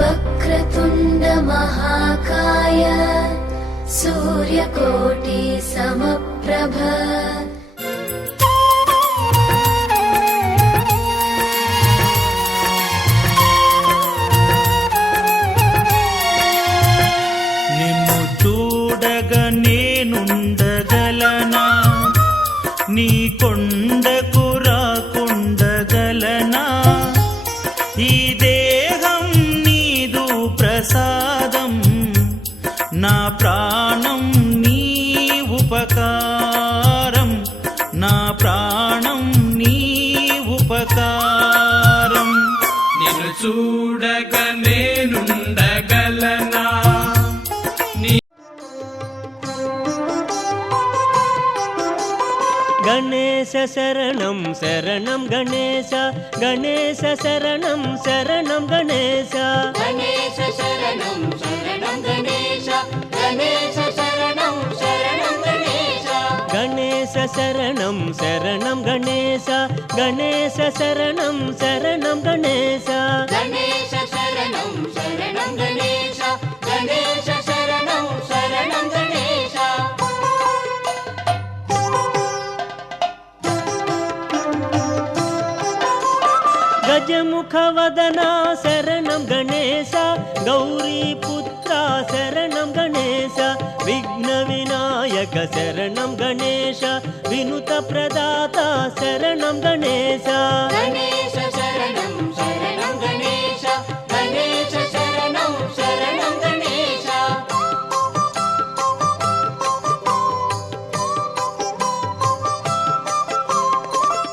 వక్రతుండ మహాకాయ సూర్యకోటి సమప్రభ నిన్ను చూడగా నేనుండగలనా, నీ కొండకు రాకుండగలనా, ఈ దేహం నీదు ప్రసాదం, నా ప్రాణం నీ ఉపకారం, నా ప్రాణం నీ ఉపకారం. నిన్ను చూడగా నేనుండగలనా. గణేశ శరణం శరణం గణేశ, గణేశ శరణం శరణం గణేశ, గణేశ శరణం శరణం గణేశ, గణేశ శరణం శరణం గణేశ, గణేశ శరణం శరణం గణేశ, గణేశ శరణం శరణం గణేశ, గణేశ శరణం శరణం గణేశ, గణేశ శరణం శరణం గణేశ. గజముఖ వదన శరణం గణేశ, గౌరీపుత్ర శరణం గణేశ, విఘ్న వినాయక శరణం గణేశ, వినుత ప్రదాత శరణం గణేశ, గణేశ శరణం శరణం గణేశ, గణేశ శరణం శరణం గణేశ.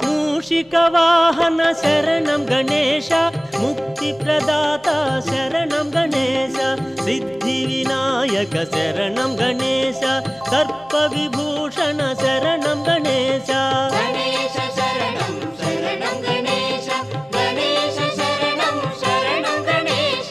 మూషిక వాహన శరణం గణేశ, ముక్తి ప్రదాత శరణం గణేశ, సిద్ధి వినాయక శరణం గణేశ, దర్ప విభూషణ శరణం గణేశ, గణేశ శరణం శరణం గణేశ, గణేశ శరణం శరణం గణేశ.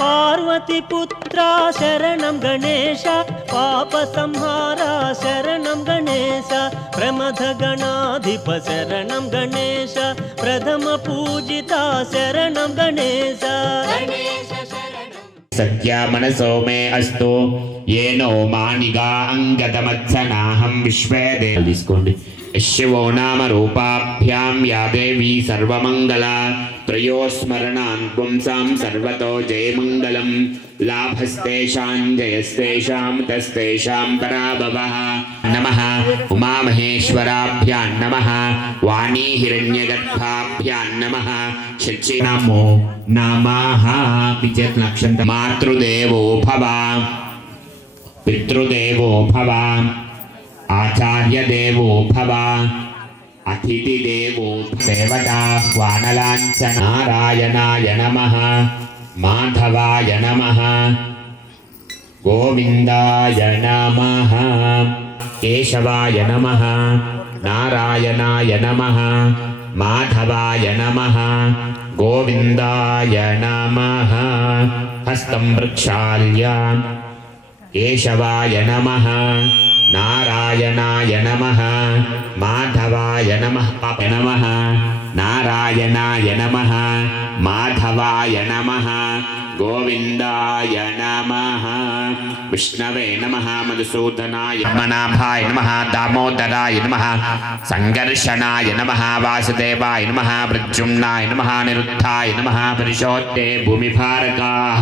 పార్వతి పుత్ర శరణం గణేశ, పాప సంహార శరణం గణేశ, ప్రమథ గణాధిప శరణం గణేశ, ప్రథమ పూజిత శరణం గణేశ, గణేశ శరణం సత్య మనసో మే అస్తు ఏనో మానిగా అంగతమత్సనాహం విశ్వే తీసుకోండి. శివో నామ రూపాభ్యాం యా దేవీ సర్వమంగళ, త్రయోస్మరణాన్ పుంసాం సర్వతో జయమంగళం, లాభస్తేషాం జయస్తేషాం తస్తేషాం పరాభవః. నమః ఉమామహేశ్వరాభ్యాం నమః, వాణీ హిరణ్యగర్భాభ్యాం నమః, శచి నమో నమః. విజయలక్ష్యం మాతృదేవో భవ, పితృదేవో భవ, ఆచార్య దేవో భవ, అతిథి దేవో దేవతాహ్వానలాంఛ. నారాయణాయ నమః, మాధవాయ నమః, గోవిందాయ నమః, కేశవాయ నమః, నారాయణాయ నమః, మాధవాయ నమః, గోవిందాయ నమః. హస్తం వృక్షాల్య కేశవాయ నమః, నారాయణాయ నమః, మాధవాయ నమః, నమః, నారాయణాయ నమః, మాధవాయ నమః, గోవిందాయ నమః. విష్ణవే నమః, మధుసూదనాయ పద్మనాభాయ నమః, దామోదరాయ నమః, సంఘర్షణాయ నమః, వాసుదేవాయ నమః, ప్రద్యుమ్నాయ నమః, నిరుద్ధాయ నమః. పరిశోత్తే భూమిభారకాః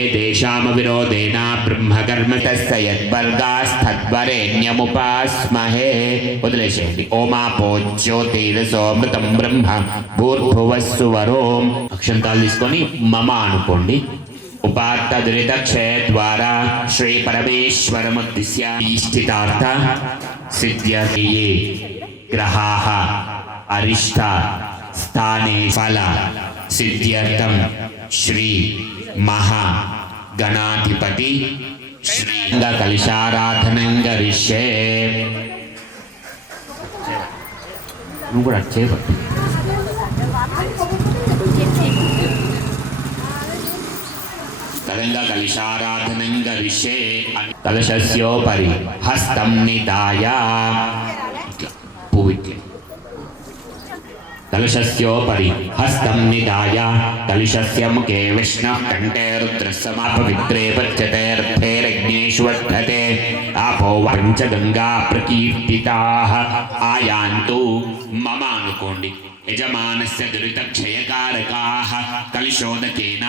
ఏతేషాం విరోధేన బ్రహ్మకర్మ తస్య యద్వర్గాస్తద్వరేణ్యముపాస్మహే. వదిలేసేయండి. ఓమాపో జ్యోతిరసోమృతం బ్రహ్మ భూర్భువస్సువరోం. అక్షంతాలు తీసుకొని మమ అనుకోండి. ఉపాత్తదురితక్షయ ద్వారా శ్రీ పరమేశ్వరముద్దిశ్య ఈష్టితార్థ సిద్ధ్యతే గ్రహాః అరిష్ట స్థానే ఫల సిద్ధ్యర్థం శ్రీ మహా గణాధిపతి శ్రీ కలశారాధనం కరిష్యే. నువ్వు కూడా చేయబట్టి తరంగా కలశారాధనం కరిష్యే. కలశస్యోపరి హస్తం నిదాయ. పువ్వు इति कलशस्योपरि हस्तं निधाय कलशस्य मुखे विष्णुः कंठे रुद्रस्समापवित्रे पच्यतेऽर्थैरग्नेषु वर्धते आपो पंचगंगा प्रकीर्तिताः आयान्तु ममानुकोण्डि యజమానస్య దురిత క్షయకారకాః కలిశోదకేన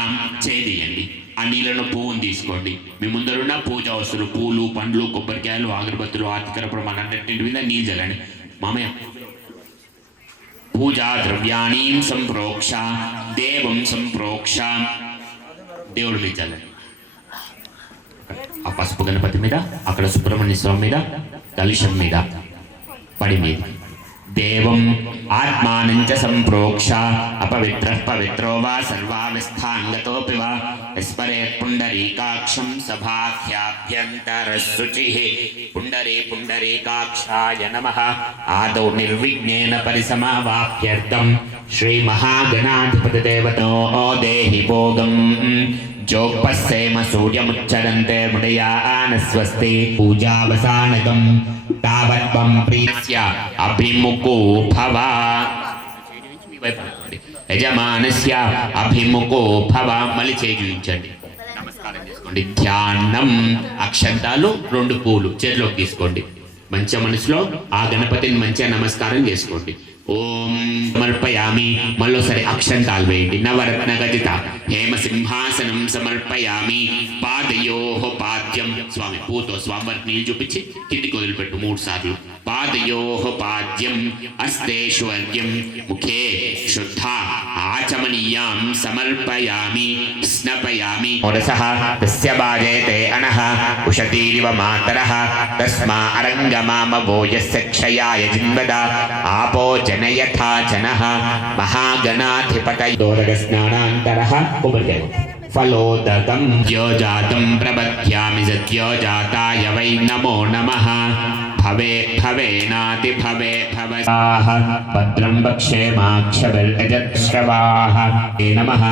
చేదియండి. ఆ నీళ్ళను పువ్వును తీసుకోండి. మీ ముందరున్న పూజా వస్తువులు పూలు పండ్లు కొబ్బరికాయలు అగరబత్తులు ఆర్తికర ప్రమాణాన్నింటి మీద నీళ్ళు చల్లండి. మామయ్య పూజా ద్రవ్యాణి సంప్రోక్ష దేవం సంప్రోక్ష దేవుడి మీద చల్లండి. ఆ పసుపు గణపతి మీద, అక్కడ సుబ్రహ్మణ్య స్వామి మీద, కలుషం మీద, పడి మీద దేవం ఆత్మానంచ సంప్రోక్ష అపవిత్రః పవిత్రో వా సర్వావిస్థాంగతోపి వా స్మరేత్ పుండరీకాక్షం సభాఖ్యాభ్యంతరశుచిః పుండరీకాక్షాయ నమః. ఆదౌ నిర్విఘ్నేన పరిసమావాప్యర్థం శ్రీమహాగణాధిపతిదేవతో దేహి భోగం जोपस्सेम सूर्यमुच्चरन्ते मुडयानस्वस्ति पूजावसानकं तावत्त्वं प्रीत्य अभिमुखो भव యజమానస్య అభిముఖో భవ. మళ్ళీ చేయించండి, నమస్కారం చేసుకోండి. ధ్యానం అక్షంతాలు 2 పూలు చేతిలోకి తీసుకోండి. మంచిగా మనసులో ఆ గణపతిని మంచిగా నమస్కారం చేసుకోండి. ఓం సమర్పయామి. మళ్ళోసారి అక్షంతాలు వేయండి. నవరత్న గజిత హేమ సింహాసనం సమర్పయామి. పాదయోః పాద్యం. స్వామి పూతో స్వామివారికి నీళ్ళు చూపించి కిందికి వదిలిపెట్టు 3 సార్లు. పాదయోః పాద్యం హస్తేషు అర్ఘ్యం ముఖే శుద్ధ ఆచమనీయాం సమర్పయామి స్నపయామి. రసః తస్య బాజేతే అనః ఉషతీరివ మాతరః తస్మా అరంగమామవో యస్య క్షయాయ జిన్వద ఆపో జనయథా జనః మహాగణాధిపతయోదక స్నానాంతరః కుబతే ఫలోదకం యోజాతం ప్రబధ్యామి సత్యోజాతాయ వై నమో నమః. భవే భవేనాతి భవే భవసాః భద్రం వక్షేమాక్షభిర్యజశ్రవాః. తే నమః.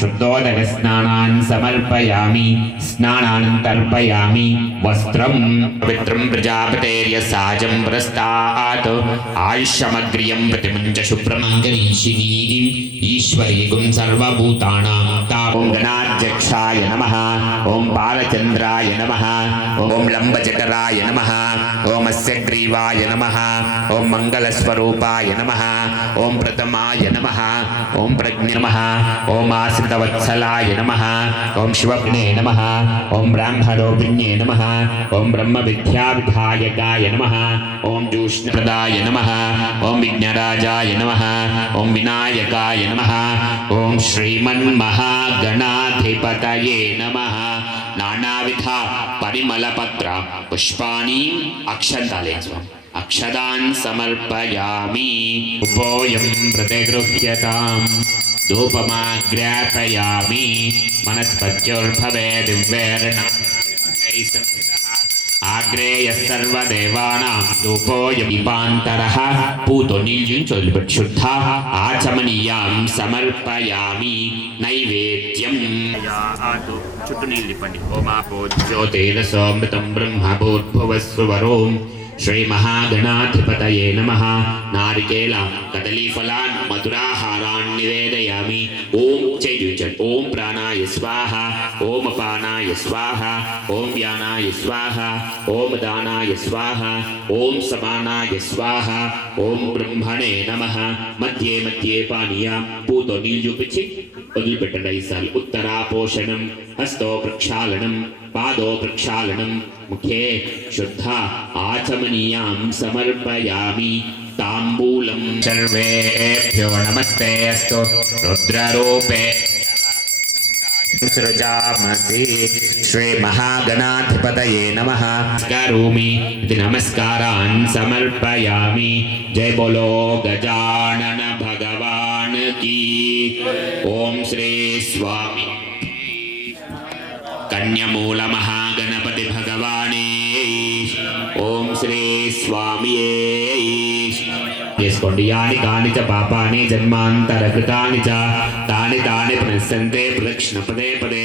శుద్ధోదక స్నానాన్ సమర్పయామి. స్నానాన్ తర్పయామి. వస్త్రం పవిత్రం ప్రజాపతేర్య సాజం పురస్తాత్ ఆయుష్యమగ్రియం ప్రతిముంచ శుభ్రమంగరీషిణీం ఈశ్వరీగుం సర్వభూతానాం. ఓం గణాధ్యక్షాయ నమః. ఓం బాలచంద్రాయ నమః. ఓం లంబచకరాయ నమః. ఓం అస్య గ్రీవాయ నమః. ఓం మంగళస్వరూపాయ నమః. ఓం ప్రథమాయ నమః. ఓం ప్రజ్ఞ నమః. ఓం ఆశ్రితవత్సలాయ నమః. ఓం శివజ్ఞే నమః. ఓం బ్రాహ్మణోభిజ్ఞే నమః. ఓం బ్రహ్మ విద్యావిధాయకాయ నమః. ఓం జూష్ణప్రదాయ నమః. ఓం విఘ్నరాజాయ నమః. ఓం వినాయకాయ నమః. ఓం శ్రీమన్మహాగణాధిపతయే నమః. నానావిధ పరిమళపత్ర పుష్పాణి అక్షంతాలే స్వామి. అక్షదాన్ సమర్పయామి. ఉపోయం ప్రతిగృహ్యతాం ధూపమాగ్రాపయామి. మనస్పత్యోర్భవే దివ్యేర్ణ ఆగ్రేయ సర్వదేవానాం ధూపోయం దీపాంతరః. పూతో నీళ్ళు వదిలిపెట్టి శుద్ధ ఆచమనీయాం సమర్పయామి. నైవేద్యం చుట్టూ నీళ్ళు తిప్పండి. ఓమాపో జ్యోతిరసోమృతం బ్రహ్మ భూర్భువస్సువరోం శ్రీ మహాగణాధిపతయే నమః. నారికేళ కదలీఫలాన్ మధురాహారాన్ నివేదయామి. ఓం చేయించండి. ఓం ప్రాణాయ స్వాహ. ఓం అపానాయ స్వాహ. ఓం వ్యానాయ స్వాహ. ఓం దానాయ స్వాహ. ఓం సమానాయ స్వాహ. ఓం బ్రహ్మణే నమః. మధ్యే మధ్యే పానీయ. పూతో నీళ్ళు చూపించి వదిలిపెట్టండి 5 సార్లు. ఉత్తరాపోషణం హస్తో ప్రక్షాళనం పాదో ప్రక్షాళనం ముఖే శుద్ధ ఆచమనీయాం సమర్పయామి. తాంబూలం సర్వేభ్యో నమస్తే అస్తు. రుద్రరూపే సృజామసి. శ్రీ మహాగణాధిపతయే నమః. కరోమి ఇది నమస్కారాన్ సమర్పయామి. జై బోలో గజానన భగవాన్ కీ. ఓం శ్రీ స్వామి కన్యమూల మహాగణపతి భగవానే. ఓం శ్రీ స్వామియే. చేసుకోండి. యాని కాని చ పాపాని జన్మాంతరకృతాని చ తాని తాని ప్రణశ్యంతే ప్రదక్షిణ పదే పదే.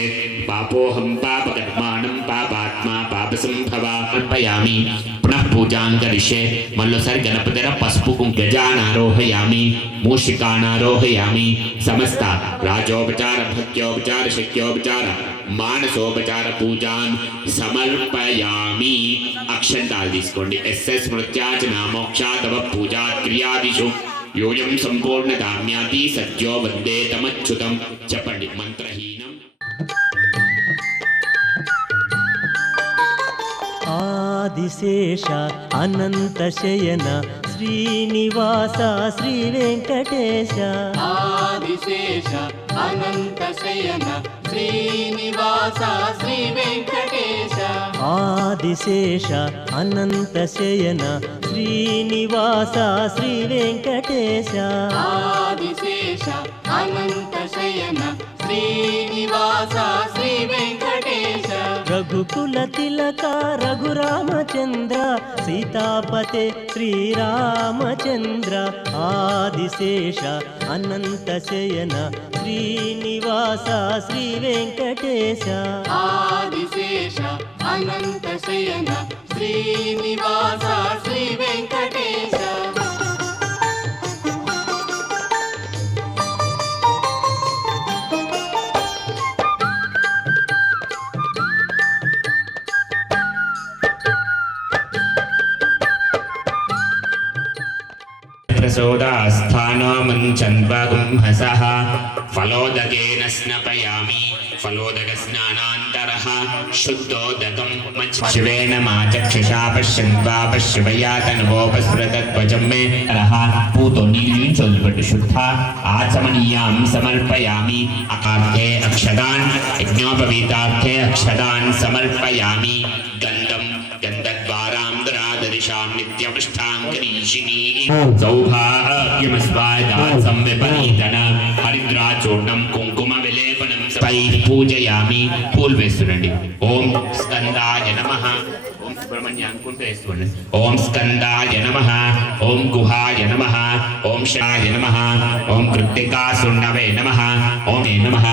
పాపోహం పాపకర్మాణం పాపాత్మా పాపసంభవ. అర్పయామి. పునః पूजांकरिष्ये मल्लोसरि गणपतिर पस्पु गजानारोहयामि मूषिकानारोहयामि समस्त राजोपचार भक्त्योपचार शक्योपचार मानसोपचार पूजान समर्पयामि अक्षंताल तीसुकोंडि एस्एस स्मृत्याचना मोक्षातव पूजा क्रियादिषु योयं संपूर्णदाम्याति सत्यो वन्दे तमच्युतं चपण्डि मंत्रहीनम् ఆదిశేష అనంతశయన శ్రీనివాస శ్రీ వెంకటేశ ఆదిశేష అనంత శయన శ్రీనివాస శ్రీ వెంకటేశ ఆదిశేష అనంతశయన శ్రీనివాస శ్రీ వెంకటేశ ఆదిశేష అనంత శయన శ్రీనివాస శ్రీ వెంకటేశ రఘుకుల తిలక రఘురామచంద్ర సీతాపతే శ్రీరామచంద్ర ఆదిశేష అనంతశయన శ్రీనివాస శ్రీ వెంకటేశ ఆదిశేష అనంత శయన శ్రీనివాస శ్రీ వెంకటేశ प्रसोदास्थानो मुञ्चन्वगुंहसः फलोदकेन स्नपयामि फलोदकस्नानान्तरः शुद्धोदकं शिवेन माचक्षुषा पश्यन्त्वा पश्यवया तनुवोपस्फुरतध्वजं मे रः पूतो नीलिं चोल्पटु शुद्धा आचमनीयां समर्पयामि अकार्थे अक्षदान् यज्ञोपवीतार्थे अक्षदान् समर्पयामि गन्धं गन्धद्वारान्दरादरिशां नित्यपृष्ठाङ्करीषिणी सौभाग्यमस्वादात् संविपरीतन हरिद्राचूर्णं कुङ्कुमविलेपनं तैः पूजयामि पूर्वेश्वरण्डि ओम स्कंदाय नमः ओम सुब्रह्मण्याङ्कुण्डेश्वरन् ओम स्कंदाय नमः ओम गुहाय नमः ओम शाय नमः ओम कृत्तिकासुर्णवे नमः ओम नमः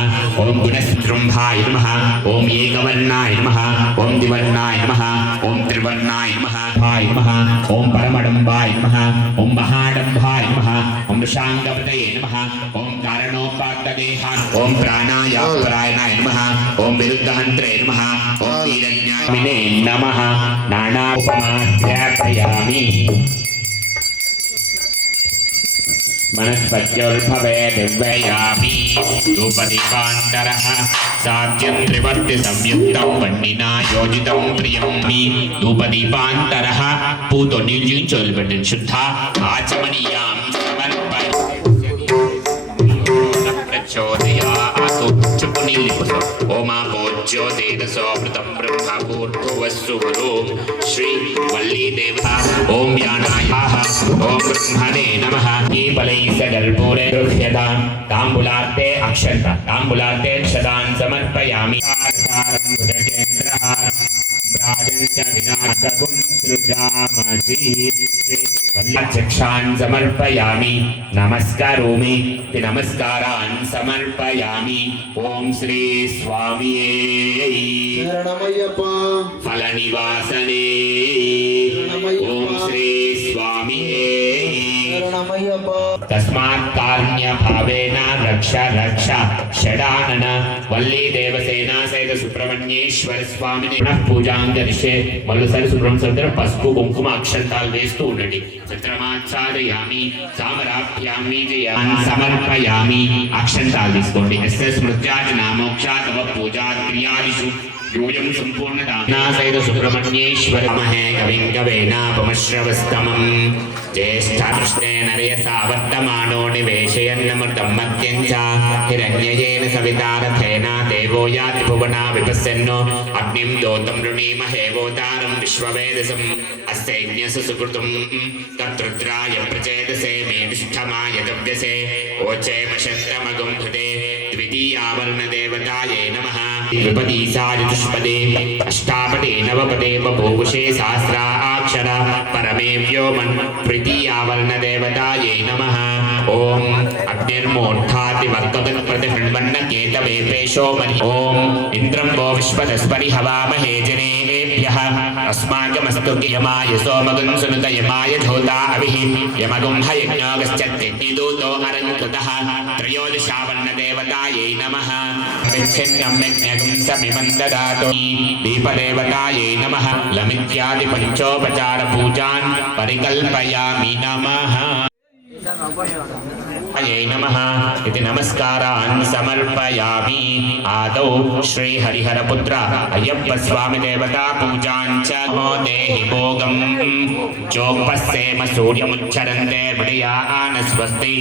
ओम गुणस्त्रुम्भाय नमः ओम एकवर्णाय नमः ओम द्विवर्णाय नमः ओम त्रिवर्णाय नमः भाय नमः ओम परमडम्बाय नमः ओम महाडम्बाय नमः ओम शांगपतये नमः ओम कारणोपात्तदेहाय ओम प्राणायापरायणाय नमः ओम विरुद्धहन्त्रे नमः ओम वीरज्ञामिने नमः नानाउपमाध्यापयामि मनस्पत्योद्भवे दिव्ययामि धूपदीपान्तरः साध्यं त्रिवर्ति संयुक्तं वह्निना योजितं प्रियं मे धूपदीपान्तरः पूतो निर्जुञ्चोल्बटन् शुद्धा आचमनीयां प्रचोदयातु चपुनीलिपुसो ओमापोज्यो तेजसो वृतं ब्रह्मपूर्भुवस्सुवरो श्री वल्ली देवता ओम व्यानायाः ओम ब्रह्मणे नमः दीपलैः सदर्पूरे गृह्यतां ताम्बूलार्थे अक्षदान् समर्पयामि चक्षान् समर्पयामि नमस्करोमि नमस्कारान् समर्पयामि ओम श्री स्वामिये फलनिवासने ओम श्री स्वामिये तस्मात् कारुण्यभावेन रक्ष षडानन वल्ली देवसेना सहित सुब्रह्मण्येश्वर स्वामिने पुनः पूजांकरिष्ये मल्लसरि सुब्रह्मण्येश्वर पस्पु कुंकुम अक्षंताल वेस्तु उंडि चित्रमाच्छादयामि सामराभ्यां वीजयान् समर्पयामि अक्षंताल तीसुकोंडि यस्य स्मृत्याचना मोक्षातव पूजा क्रियादिषु योयं संपूर्णदाम्ना सहित सुब्रह्मण्येश्वर महे कविं कवेनापमश्रवस्तमम् ज्येष्ठाकृष्णेन रयसा वर्तमानो निवेशयन्नमृतं मत्यं च हिरण्ययेन सविता रथेन देवो याति भुवना विपश्यन्नो अग्निं दोतं वृणीमहे वोदारं विश्ववेदसम् अस्यैन्यस्य सुकृतं तत्रुद्राय प्रचेदसे मे निष्ठमाय दव्यसे ओचेमशन्तमगं हृदे द्वितीयावर्णदेवतायै नमः विपदीसाचतुष्पदे अष्टापदे नवपदे बभूवुषे सहस्राक्षर परमे व्योमन् तृतीयावर्णदेवतायै नमः ओम अग्निर्मूर्धातिवक्तप्रतिहृण्वन्नकेतवे पेशो मनि ओम इन्द्रं वो विश्वतस्परि हवामहे जनेभ्य यः अस्माकमस्तु यमाय सोमगं सुनुत यमाय धोता अभिः यमगुं हयज्ञोगश्चत्यग्निदूतो अरङ्कृतः त्रयोदशावर्णदेवतायै नमः विच्छिन्नं यज्ञगुं समिमं ददातु दीपदेवतायै नमः लमित्यादि पञ्चोपचारपूजान् परिकल्पयामि नमः अये नमः इति नमस्कारान् समर्पयामि आदौ श्री हरिहरपुत्र अय्यप्प स्वामी देवता पूजां च नमो देहि भोगं चोपस्सेम सूर्यमुच्चरन्ते विडयान स्वस्ति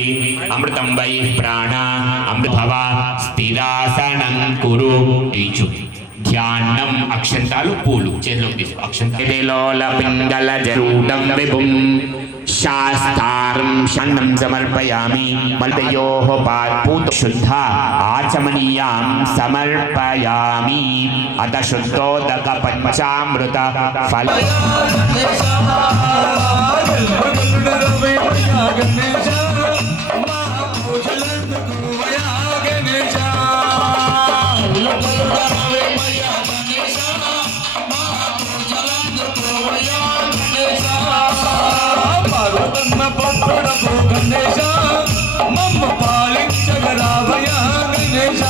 अमृतं वै प्राण अमृतभव स्थिरासनं कुरु इचु ध्यानम् अक्षंतालु पूलु చేతిలోకి తీసుకో అక్షంతలోల పింగళ జరూడం విభుం शास्तारं शन्नं समर्पयामि मल्पयोः पादपूत शुद्ध आचमनीयां समर्पयामि अत शुद्धोदक पंचामृत फल गणेश मम पालिंचगराभय गणेश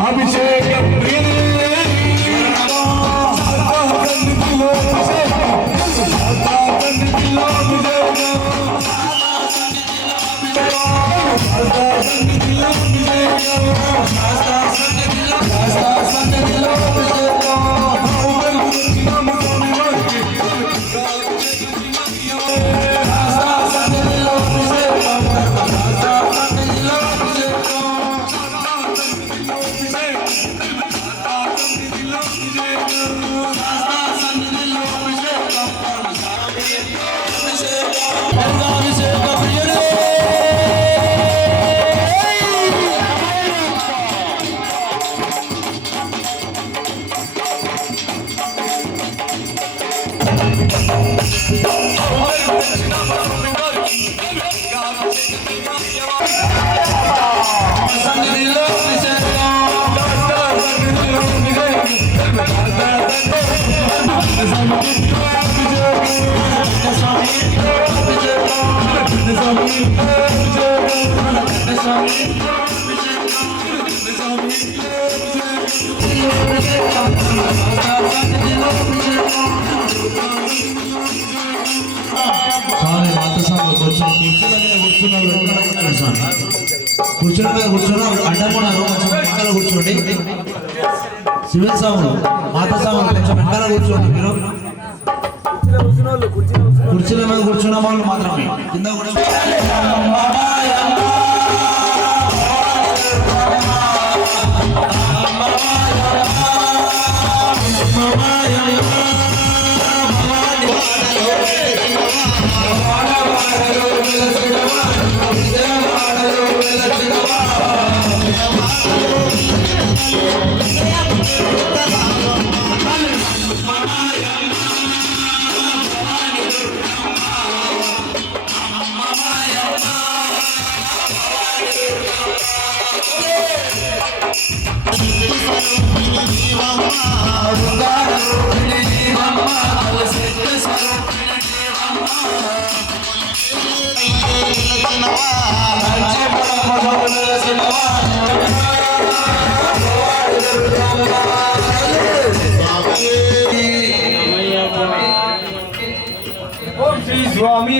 अभिषेक కూర్చున్నా అడ్డమున్నారు కొంచెం వెనకాల కూర్చోండి శివ సాములు మాత సాములు కొంచెం వెనకాల కూర్చోండి మీరు కుర్చీల మీద కూర్చున్న వాళ్ళు మాత్రమే కింద కూడా श्री स्वामी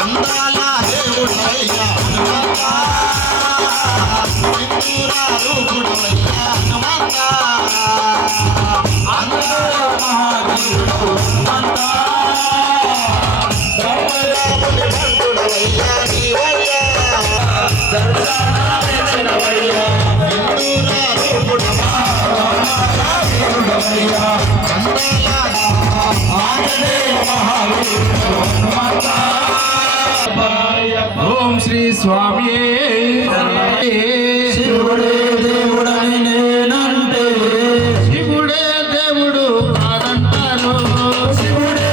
అందాల దేవుడవయ్యా రూపుడవయ్యా అందాల మహాదేవుడు భక్తుడవయ్యా నీవయ్యా దర్శనవయ్యా ఓం శ్రీ స్వామి శివుడే దేవుడని నేనంటే శివుడే దేవుడు కాదంటాను శివుడే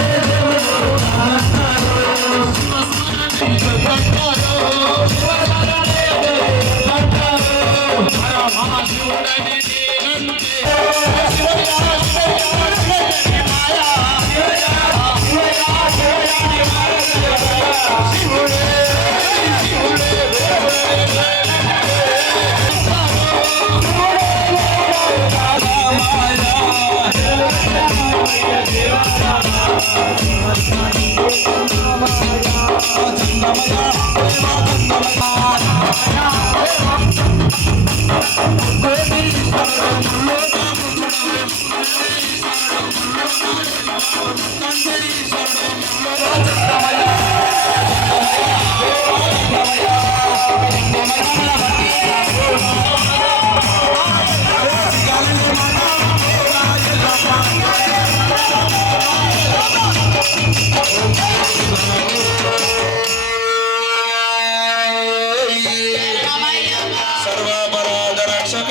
సర్వపరాధ రక్షక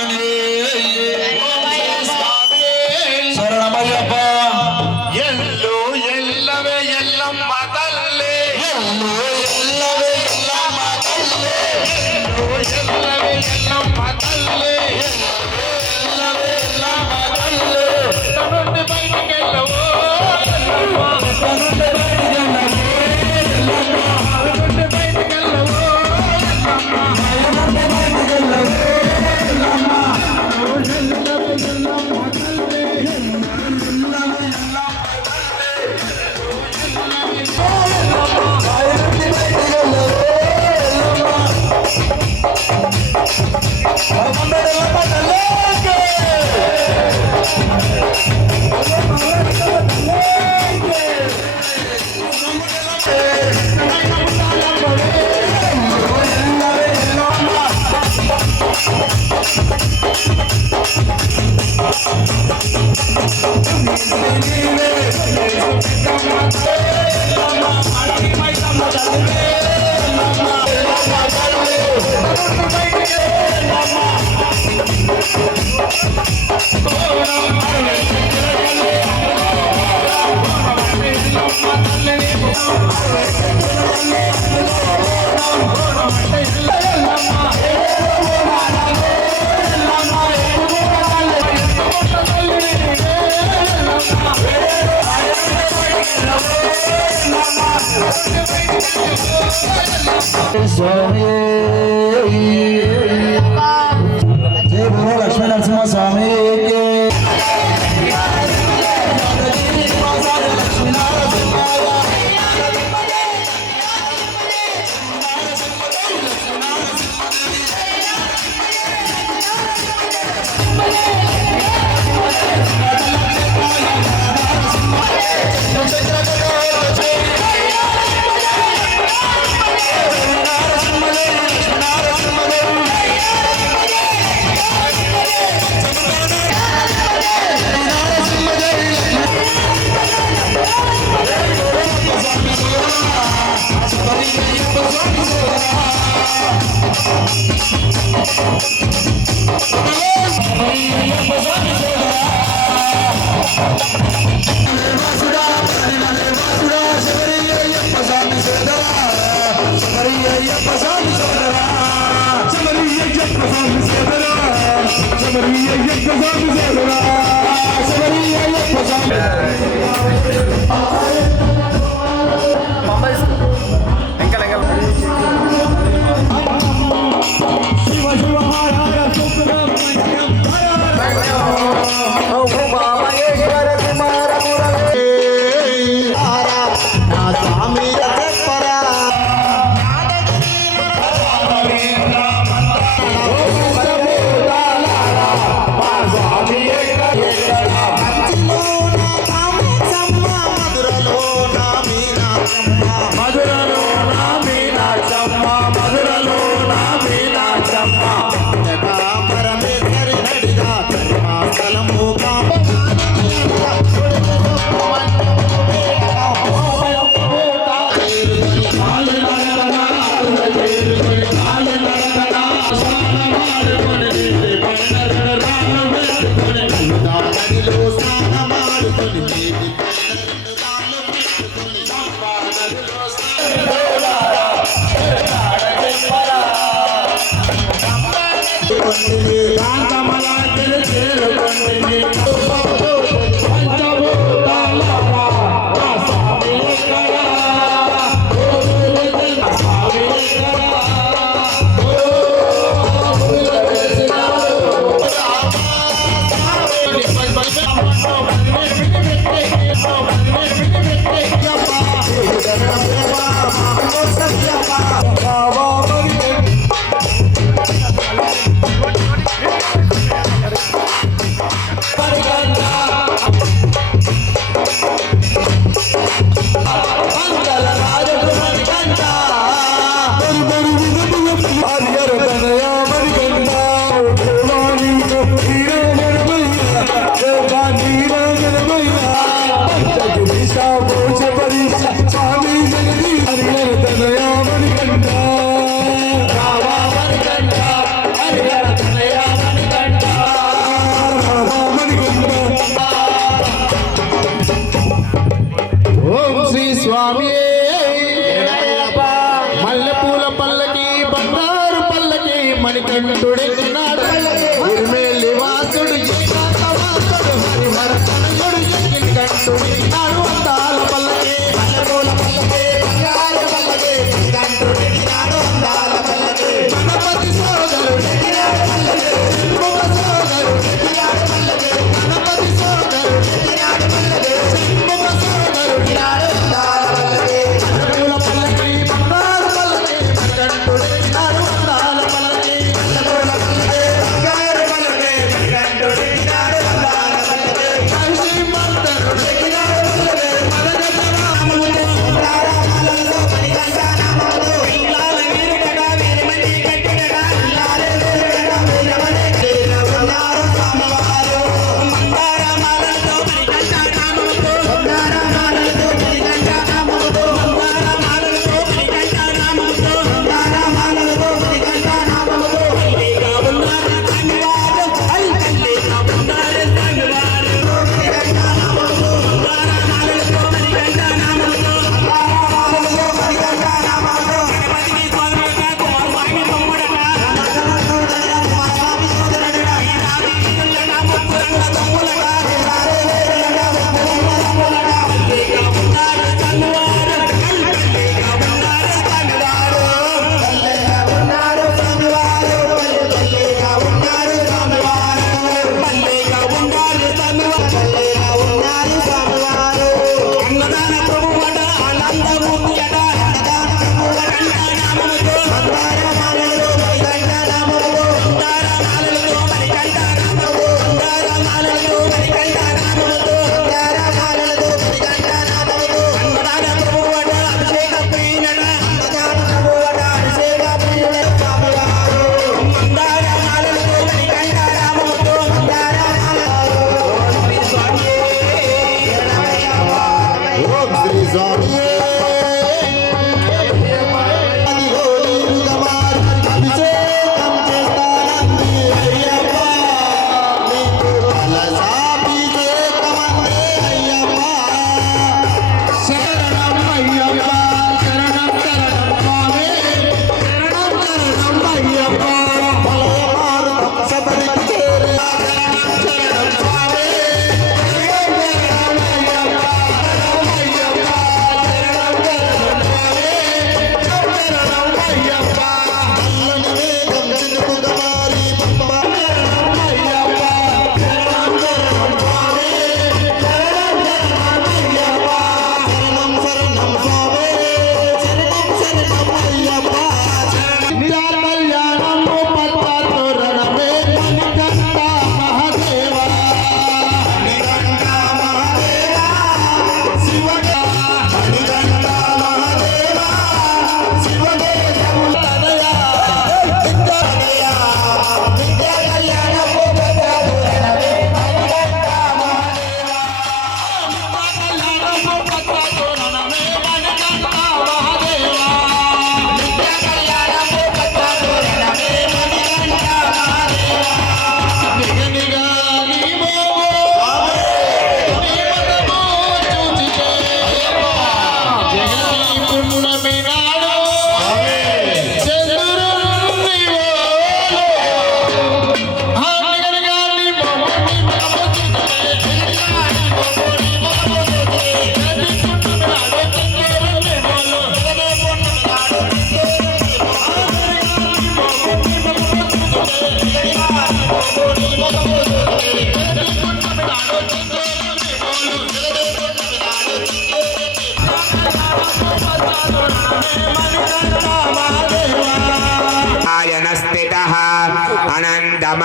స్వామి ఓం శ్రీ స్వామి మల్లెపూల పల్లకి బంగారు పల్లకి మణికంఠుడెక్కినాడు ఉరిమేలి వాసుడు ఏకాంతవాసుడు హరిహర కనయుడు ఎక్కిన కంఠుడెక్కినాడు అందాల పల్లకి మల్లెపూల పల్లకి బంగారు పల్లకి మణికంఠుడెక్కినాడు అందాల పల్లకి గణపతి సోదరుడు ఎక్కినాడు పల్లకి శంభువ సోదరుడు ఎక్కినాడు పల్లకి గణపతి సోదరుడు ఎక్కినాడు పల్లకి శంభువ సోదరుడు ఎక్కినాడు అందాల పల్లకి మల్లెపూల పల్లకి బంగారు పల్లకి మణికంఠుడెక్కినాడు అందాల పల్లకి మల్లెపూల పల్లకి బంగారు పల్లకి మణికంఠుడెక్కినాడు అందాల పల్లకి కలిసి మంతరుడు ఎక్కినాడు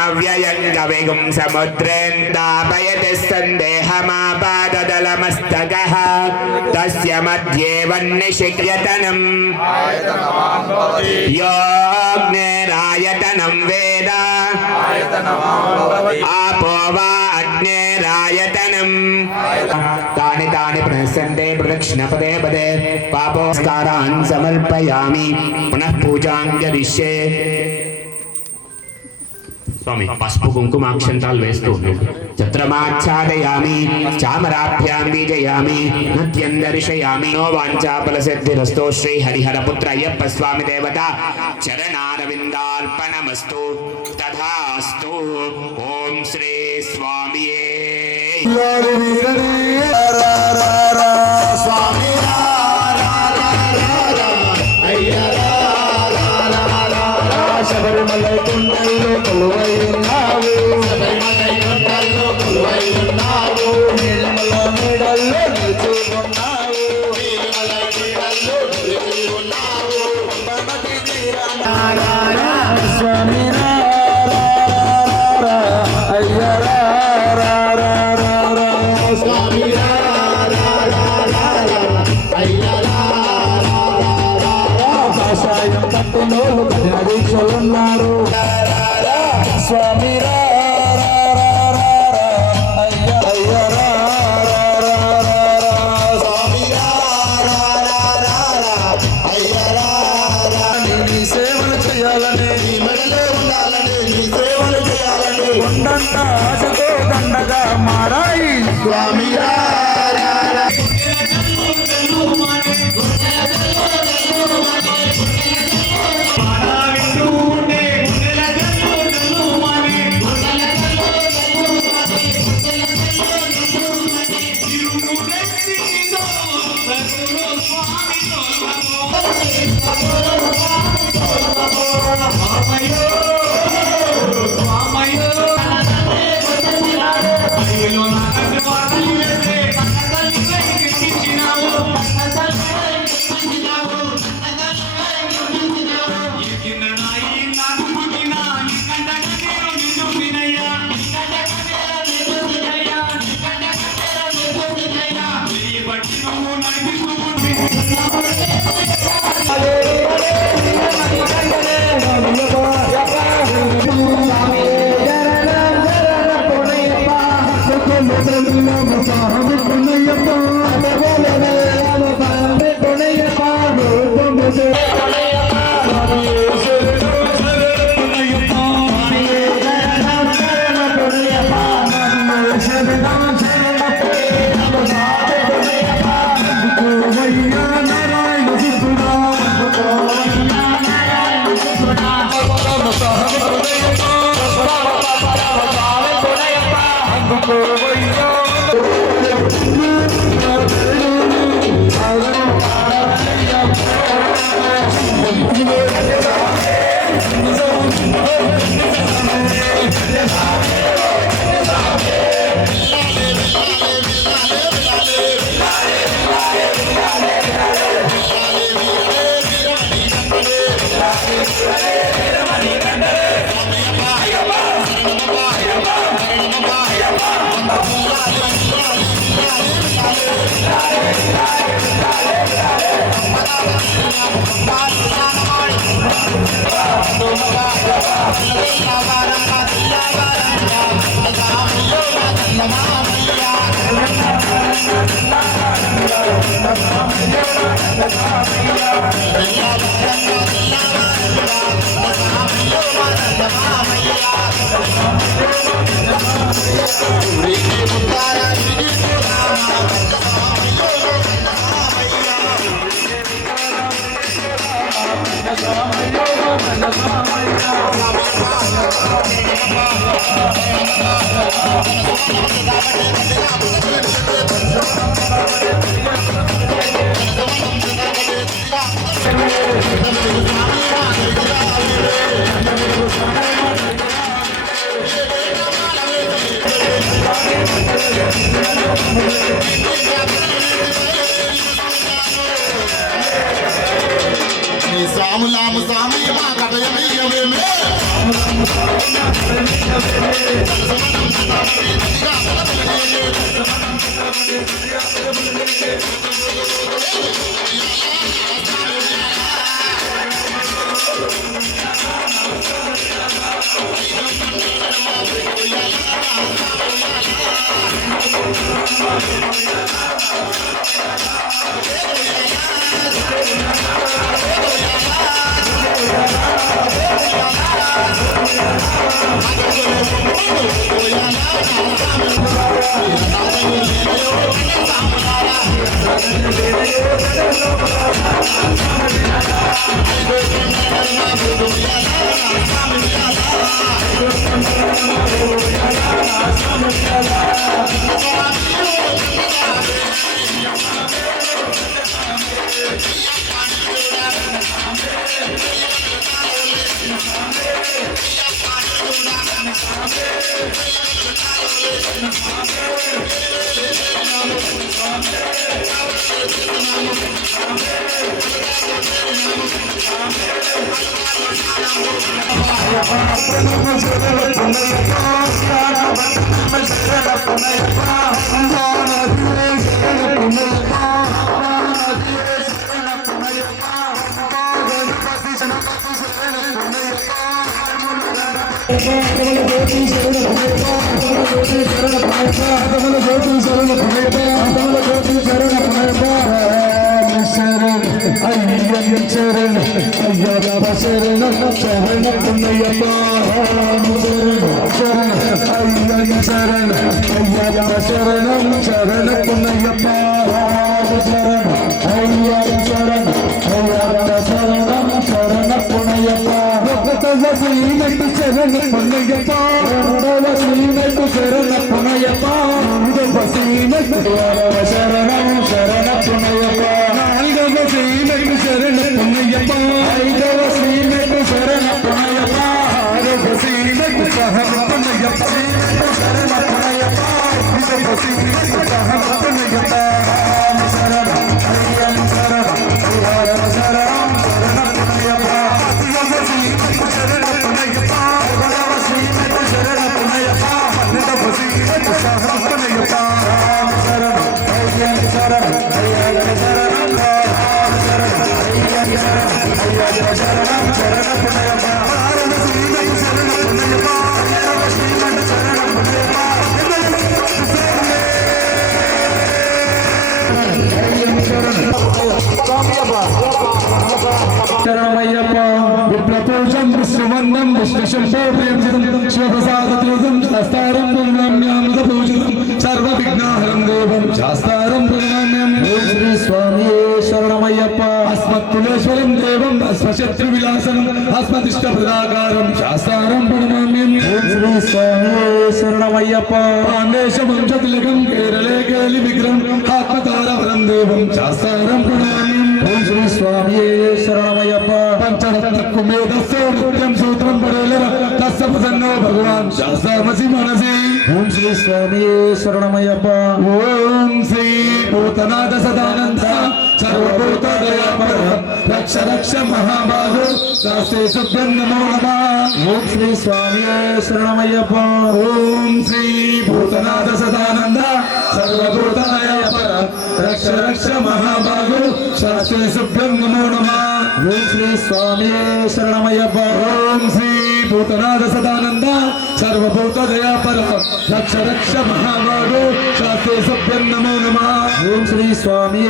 సమవ్యయం గవిగుం సముద్రేందాపయతి సందేహమాపాదదలమస్తకః తస్య మధ్యే వన్నిశిఖ్యతనం యోగ్నేరాయతనం వేద ఆపో వా అగ్నేరాయతనం తాని తాని ప్రసంతే ప్రదక్షిణ పదే పదే పాపోస్కారాన్ సమర్పయామి పునః పూజాం కరిష్యే. స్వామి పసుపు కుంకుమాక్షంతాలు వేస్తూ చత్రమాచ్ఛాదయామి చామరాభ్యాం బీజయామి నృత్యం దర్శయామి. నో వాంఛాఫలసిద్ధిరస్తు. శ్రీ హరిహరపుత్ర అయ్యప్ప స్వామి దేవత చరణారవిందార్పణమస్తు. తథాస్తు. ఓం శ్రీ స్వామియే. శబరిమల కుండల్లో కొలువై ఉన్నావు, శబరిమల కుండల్లో కొలువై ఉన్నావు, నీలిమల నీడల్లో నిలిచి ఉన్నావు, నీలిమల నీడల్లో నిలిచి ఉన్నావు. స్వామి అయ్యరా స్వామి కాషాయం కట్టినోళ్ళు కఠిన దీక్షలున్నారు. స్వామి నీ సేవలు చేయాలని, నీ మెడలే ఉండాలని, నీ సేవలు చేయాలని ఉండంత ఆశతో దండగా మారాయి. స్వామి సాములాము సామి మా కథయమయ్యవేమే విప్రపూజం విశ్వవందం విష్ణుశంభోప్రియం శివప్రసాదం శాస్త్రం పూజితం సర్వ విఘ్నాహరం దేవం శాస్త్రం ప్రణామ్యం. శ్రీ స్వామి శరణమయ్యప్ప. అస్మత్కులేశ్వరం దేవం అస్మశత్రు విలాసనం అస్మదిష్ట ప్రదాకారం శాస్త్రం ప్రణామ్యం. శ్రీ స్వామి శరణమయ్యప్ప. పాండేశ వంశతిలకం కేరళే కేలి విగ్రహం ఆత్మతారవరం దేవం శాస్త్రం ప్రణామ్యం. శ్రీ స్వామి శరణమయ్యప్ప. పంచరత్నకు మేధస్సు నిత్యం సూత్రం పడేలర తస్య ప్రసన్నో భగవాన్ శాస్త్రమసి మనసి. ఓం శ్రీ స్వామి శరణమయ్యప్ప. ఓం శ్రీ భూతనాథ సదానంద సర్వభూత దయాపర రక్ష రక్ష మహాబాహు శాస్త్రే శుభ్రం నమో నమః. ఓం శ్రీ స్వామి శరణమయ్యప్ప. ఓం శ్రీ భూతనాథ సదానంద సర్వభూత దయాపర రక్ష రక్ష మహాబాహు శాస్త్రే శుభ్రం నమో నమః. ఓం శ్రీ స్వామి శరణమయ్యప్ప. ఓం శ్రీ భూతనాథ సదానంద సర్వభూత దయాపర రక్ష రక్ష మహాబాహు శాస్త్రే శుభ్రం నమో నమః. ఓం శ్రీ స్వామి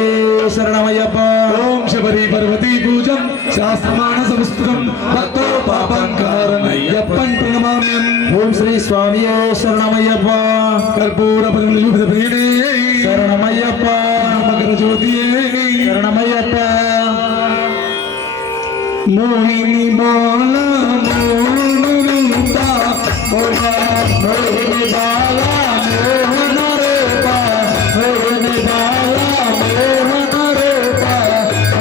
శరణమయ్యప్ప. ఓం శబరి పర్వతీ పూజం శాస్త్రమాన సంస్కృతం భక్తో పాపంకారమయ్యప్పం ప్రణమామ్యం. ఓం శ్రీ స్వామి శరణమయ్యప్ప. కర్పూర పరిమళ శరణమయ్యప్ప. మకర జ్యోతియే శరణమయ్యప్ప. మోహిని బాల మోహన రూప మోహిని బాల మోహన రూప మోహిని బాల మోహన రూప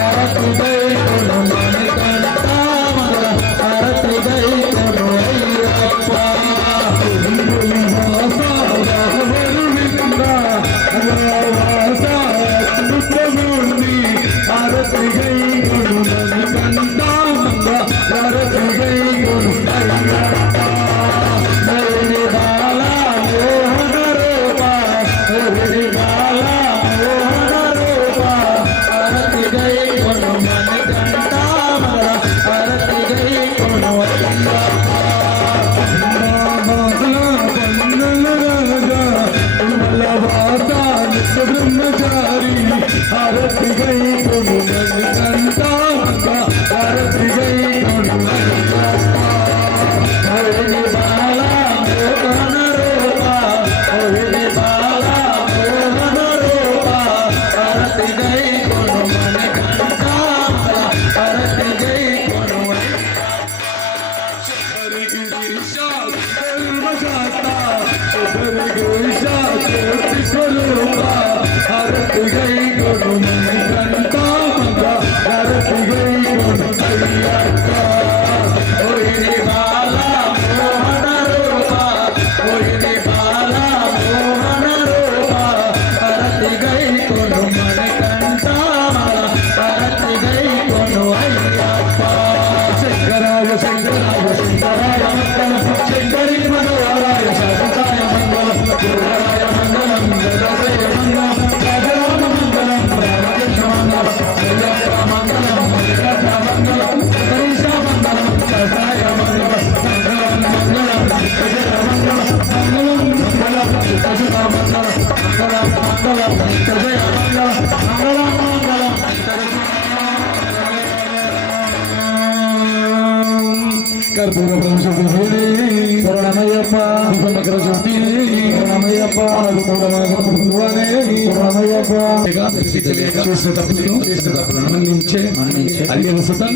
అరతుదై కొను మణికంఠ మర అరతుదై కొను అయ్యప్ప. వాస వరుణింద వాస ముఖ్యమూర్తి అరతుదై కొను మణికంఠ మర అరతుదై కొను అయ్యప్ప. శరణమయ్యప్ప మకర జ్యోతి శరణమయ్యప్ప శరణమయ్యప్ప చేసిన తప్పులను మన్నించే అయ్యన సుతం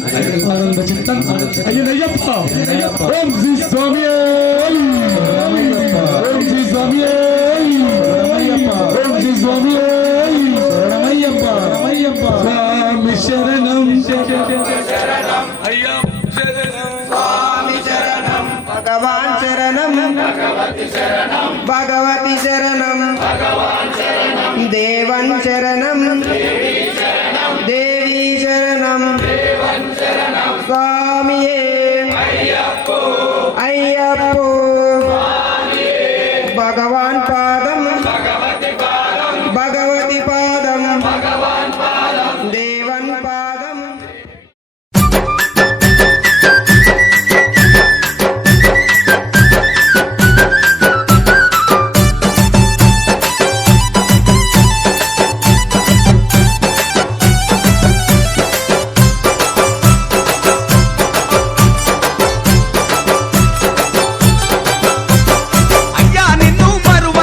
ఆనంద చిత్తం అయ్యనయ్యప్ప ఓం శ్రీ స్వామి ఓం శ్రీ స్వామి ఓం శ్రీ స్వామి శరణమయ్యప్ప స్వామి శరణం భగవాన్ శరణం భగవతి శరణం దేవన్ శరణం దేవీ శరణం స్వామియే అయ్యప్పో భగవాన్ పాదం భగవతి పాదం దేవన్ పాదం అయ్యా నిన్ను మరువ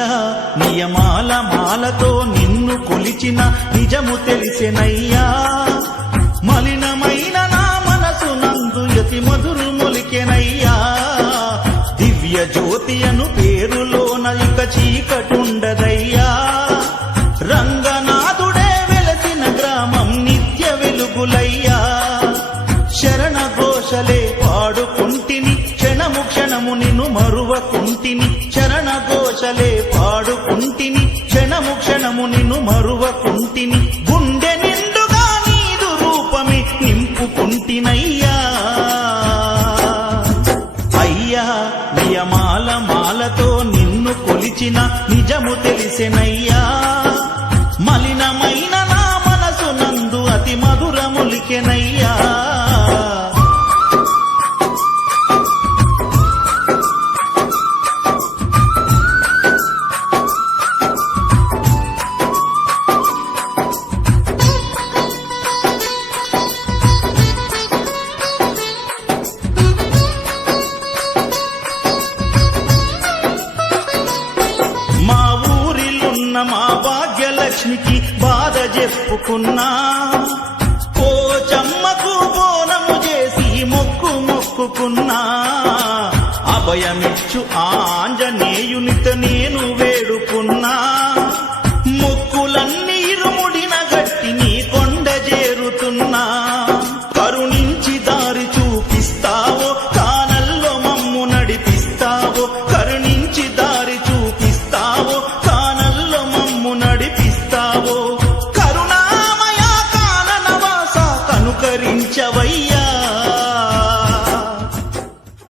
అయ్యా నియమాల మాలతో నిన్ను కొలిచిన నిజము తెలిసెనయ్యా మలినమైన నా మనసు నందు యతి మధురు మొలికెనయ్యా దివ్య జ్యోతి అను పేరులోన ఇక చీకటుండదయ్యా రంగనాథుడే వెలసిన గ్రామం నిత్య వెలుగులయ్యా శరణ ఘోషలే పాడుకుంటిని క్షణము క్షణము నిన్ను మరువకుంటిని శరణ ఘోషలే పాడుకుంటిని క్షణము క్షణము నిన్ను మరువకుంటిని గుండె నిండుగా నీదు రూపమే నింపుకుంటినయ్యా అయ్యా నియమాల మాలతో నిన్ను కొలిచిన నిజము తెలిసెనయ్యా మలినమైన నా మనసు నందు అతి మధురములికెనయ్యా మా ఊరిలున్న మా భాగ్యలక్ష్మికి బాధ చెప్పుకున్నా పోచమ్మకు బోనము చేసి మొక్కుకున్నా అభయమిచ్చు ఆంజనేయునితో నేను వేడుకున్నా